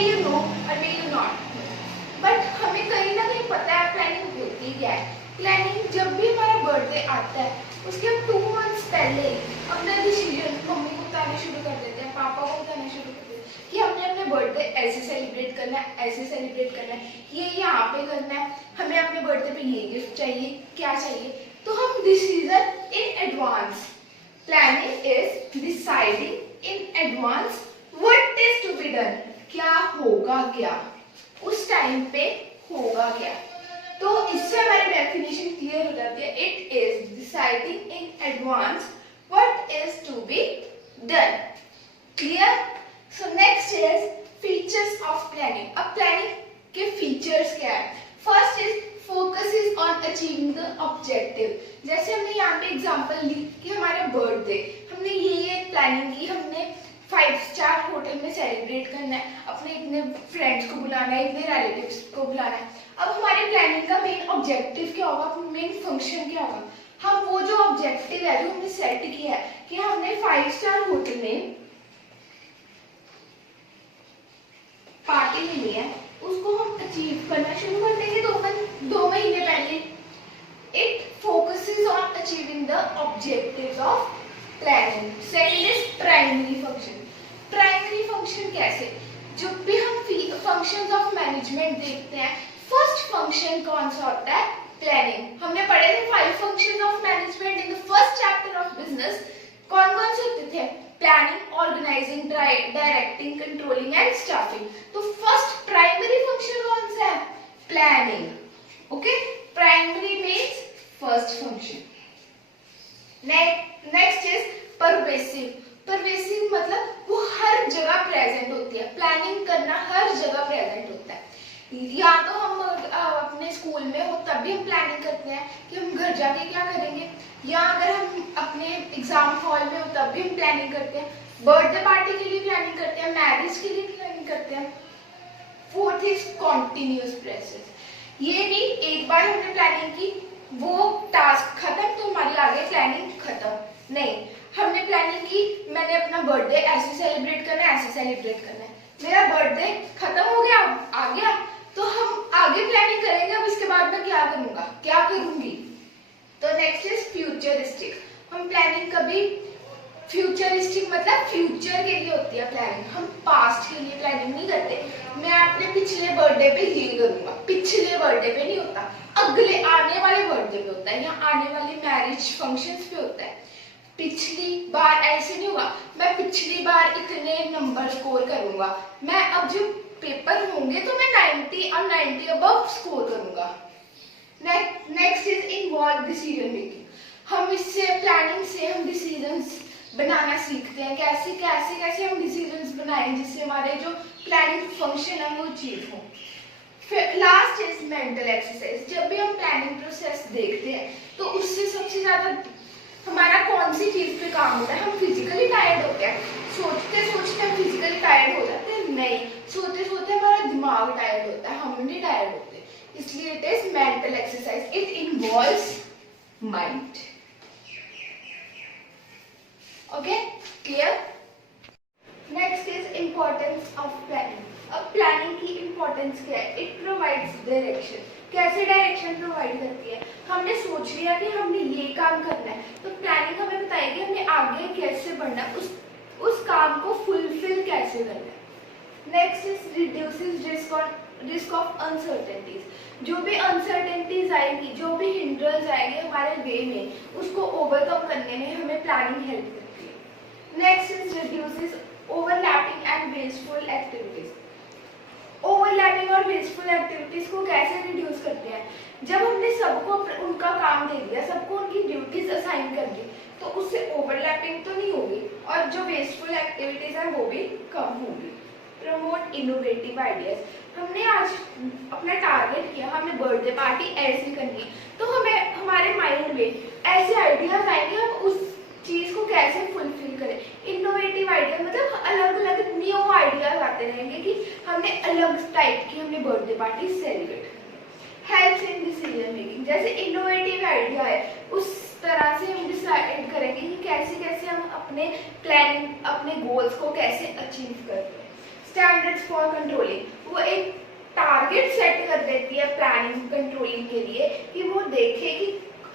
You know और may you not, but हमें कहीं ना कहीं पता है प्लानिंग होती क्या है। प्लानिंग जब भी हमारा बर्थडे आता है उसके 2 मंथ्स पहले अपना डिसीजन मम्मी को बताना शुरू कर देते हैं, पापा को बताना शुरू कर देते हैं कि हमने अपने बर्थडे ऐसे सेलिब्रेट करना है, ऐसे सेलिब्रेट करना है, ये यहाँ पे करना है, हमें अपने बर्थडे पे ये गिफ्ट चाहिए, क्या चाहिए। तो हम decision in advance, planning is deciding in advance what is to be done, क्या होगा, क्या उस टाइम पे होगा क्या। तो इससे हमारी डेफिनेशन क्लियर हो जाती है, it is deciding in advance what is to be done. Clear? So next is features of planning. अब प्लानिंग के फीचर्स क्या है? First is focus is on achieving the objective. जैसे हमने यहाँ पे एग्जांपल ली कि हमारा बर्थडे, हमने ये प्लानिंग की, हमने 5 स्टार होटल में सेलिब्रेट करना है, अपने इतने फ्रेंड्स को बुलाना है, इतने रिलेटिव्स को बुलाना है। अब हमारी प्लानिंग का मेन ऑब्जेक्टिव क्या होगा, मेन फंक्शन क्या होगा? हम वो जो ऑब्जेक्टिव है जो हमने सेट किया है कि हमने 5 स्टार होटल में पार्टी लेनी है, उसको हम अचीव करना शुरू कर देंगे 2 महीने पहले। It focuses on achieving the objectives of planning. Second is primary function. Primary function कैसे? जब भी हम फंक्शंस ऑफ मैनेजमेंट देखते हैं, फर्स्ट फंक्शन कौन सा होता है? प्लानिंग। हमने पढ़े थे 5 functions of management in the first chapter of business. कौन कौन से होते थे? Planning, organising, directing, controlling and staffing. तो फर्स्ट प्राइमरी फंक्शन कौन सा है? Planning. Okay, primary means first function. Next is pervasive. Pervasive मतलब वो हर जगह प्रेजेंट होती है, प्लानिंग करना हर जगह प्रेजेंट होता है। या तो हम अपने स्कूल में हो तब भी हम प्लानिंग करते हैं कि हम घर जाके क्या करेंगे, या अगर हम अपने एग्जाम हॉल में हो तब भी हम प्लानिंग करते हैं, बर्थडे पार्टी के लिए प्लानिंग करते हैं, मैरिज के लिए प्लानिंग करते हैं। Fourth is continuous process. ये नहीं एक बार हमने प्लानिंग की, वो टास्क खत्म तो हमारी आगे प्लानिंग खत्म, नहीं। हमने प्लानिंग की, मैंने अपना बर्थडे ऐसे सेलिब्रेट करना है, ऐसे सेलिब्रेट करना है, मेरा बर्थडे खत्म हो गया, आ गया, तो हम आगे प्लानिंग करेंगे अब इसके बाद मैं क्या करूंगा, क्या करूंगी। तो नेक्स्ट इज फ्यूचरिस्टिक। हम प्लानिंग कभी फ्यूचरिस्टिक मतलब फ्यूचर के लिए होती है प्लानिंग, हम पास्ट के लिए प्लानिंग नहीं करते। मैं अपने पिछले बर्थडे पे ये करूंगा, पिछले बर्थडे पे नहीं होता, अगले आने वाले बर्थडे पे होता है, या आने वाले मैरिज फंक्शंस पे होता है। पिछली बार ऐसे नहीं होगा, मैं पिछली बार इतने नंबर स्कोर करूंगा, मैं अब जो पेपर होंगे तो मैं 90 और 90 अबव स्कोर करूंगा। Next is involve decision making. हम इससे प्लानिंग से हम डिसीजंस बनाना सीखते हैं, कैसे कैसे कैसे हम डिसीजंस बनाएं जिससे हमारे जो प्लानिंग फंक्शन है वो अचीव हो। फिर लास्ट इज मेंटल एक्सरसाइज। जब भी हम प्लानिंग प्रोसेस देखते हैं तो उससे सबसे ज्यादा हमारा कौन सी चीज पे काम होता है? हम फिजिकली टायर्ड होते हैं, सोचते सोचते हम फिजिकली टायर्ड हो जाते हैं? नहीं, सोते सोते हमारा दिमाग टायर्ड होता है, हम नहीं टायर्ड होते। इसलिए it is mental exercise, it involves mind. Okay, clear? Next is importance of planning. अब प्लानिंग की इम्पोर्टेंस क्या है? It provides direction. कैसे डायरेक्शन प्रोवाइड करती है? हमने सोच लिया कि हमने ये काम करना है, तो प्लानिंग हमें बताएगी हमें आगे कैसे बढ़ना है, उस काम को फुलफिल कैसे करना है। Next is reduces risk of uncertainties. जो भी अनसर्टेनिटीज आएगी, जो भी हिंड्रेंस आएंगे हमारे वे में, उसको ओवरकम करने में हमें प्लानिंग हेल्प करती है। Next is reduces overlapping and wasteful activities. Overlapping और वेस्टफुल एक्टिविटीज को कैसे रिड्यूस करते हैं? जब हमने सबको उनका काम दे दिया, सबको उनकी ड्यूटीज असाइन कर दी, तो उससे ओवरलैपिंग तो नहीं होगी और जो वेस्टफुल एक्टिविटीज है वो भी कम होगी। Promote innovative ideas. हमने आज अपना टारगेट किया, हमें बर्थडे पार्टी ऐसी करनी है, तो हमें हमारे माइंड में ऐसे आइडियाज आएंगे, हम उस चीज को कैसे फुलफिल करें। इनोवेटिव आइडिया मतलब अलग अलग न्यू आइडियाज आते रहेंगे कि हमने अलग टाइप की हमने बर्थडे पार्टी सेलिब्रेट करनी। Help in decision making. जैसे इनोवेटिव आइडिया है उस तरह से हम डिसाइड करेंगे कि कैसे कैसे हम अपने प्लानिंग, अपने गोल्स को कैसे अचीव करते हैं। स्टैंडर्ड्स फॉर कंट्रोलिंग, वो एक टारगेट सेट कर देती है प्लानिंग कंट्रोलिंग के लिए कि वो देखे कि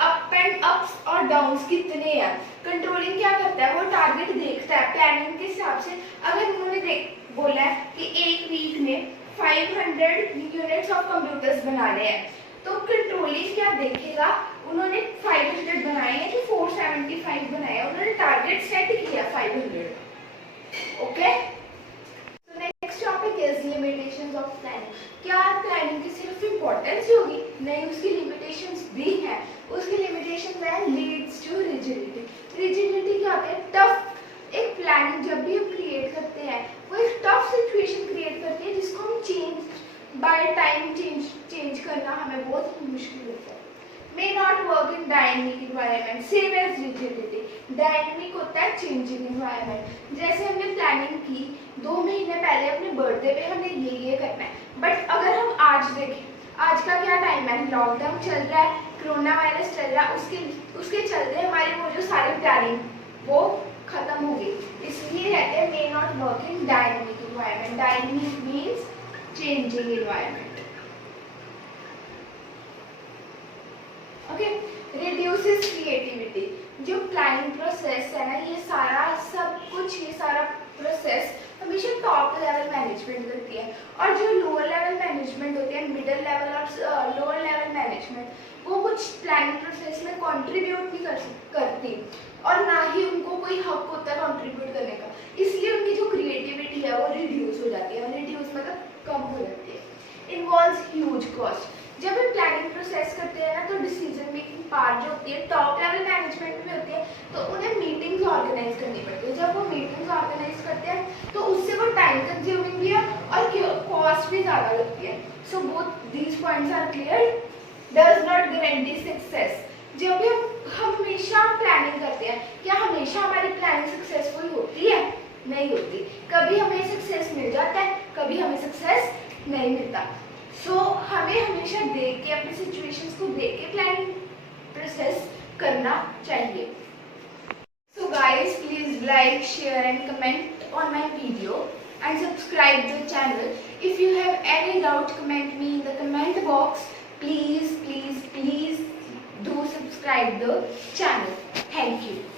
अप एंड अप्स और डाउन्स कितने हैं। कंट्रोलिंग क्या करता है, वो टारगेट देखता है प्लानिंग के हिसाब से। अगर उन्होंने बोला है कि एक वीक में 500 यूनिट्स ऑफ कंप्यूटर्स बनाने हैं, तो कंट्रोलिंग क्या देखेगा, उन्होंने 500 बनाए हैं कि 475 बनाए हैं, उन्होंने टारगेट सेट किया 500। ओके, तो next topic is limitations of planning. क्या प्लानिंग की सिर्फ इंपॉर्टेंस होगी? नहीं, उसकी लिमिटेशंस भी हैं। उसकी लिमिटेशन है लीड्स टू रिजिडिटी। रिजिडिटी क्या होता है? टफ। एक प्लानिंग जब भी हम क्रिएट करते हैं वो एक टफ सिचुएशन क्रिएट करती है जिसको हम चेंज बाय टाइम चेंज करना हमें बहुत मुश्किल होता है। May not work in dynamic environment, same as rigidity. Dynamic होता है चेंजिंग इन्वायरमेंट। जैसे हमने प्लानिंग की 2 महीने पहले अपने बर्थडे पे हमने ये करना है, बट अगर हम आज देखें, आज का क्या टाइम है, लॉकडाउन चल रहा है, कोरोना वायरस चल रहा है, उसके चलते हमारी वो जो सारी प्लानिंग वो खत्म हो गई। इसलिए कहते हैं मे not work in dynamic environment. Dynamic means changing environment. Okay, reduces creativity. जो प्लानिंग प्रोसेस है ना, ये सारा सब कुछ, ये सारा प्रोसेस हमेशा टॉप लेवल मैनेजमेंट करती है, और जो लोअर लेवल मैनेजमेंट होती है, मिडिल लेवल और लोअर लेवल मैनेजमेंट, वो कुछ प्लानिंग प्रोसेस में कंट्रीब्यूट नहीं करती, और ना ही उनको कोई हक होता है कंट्रीब्यूट करने का। इसलिए उनकी जो क्रिएटिविटी है वो रिड्यूस हो जाती है, रिड्यूस मतलब कम हो जाती है। Involves huge cost. जब हम प्लानिंग प्रोसेस करते हैं ना, तो डिसीजन मेकिंग पार्ट जो होती है टॉप लेवल मैनेजमेंट में होती है, तो उन्हें मीटिंग्स ऑर्गेनाइज करनी पड़ती है। जब वो मीटिंग्स ऑर्गेनाइज करते हैं तो उससे वो टाइम कंज्यूमिंग भी है और कॉस्ट भी ज़्यादा लगती है। So both these points are clear. Does not guarantee success. जब भी हम हमेशा प्लानिंग करते हैं, क्या हमेशा हमारी प्लानिंग सक्सेसफुल होती है? नहीं होती। कभी हमें सक्सेस मिल जाता है, कभी हमें सक्सेस नहीं मिलता। सो हमें हमेशा देख के, अपनी सिचुएशंस को देख के प्लानिंग प्रोसेस करना चाहिए। So guys, please like, share and comment on my video and subscribe the channel. If you have any doubt, comment me in the comment box. Please do subscribe the channel. Thank you.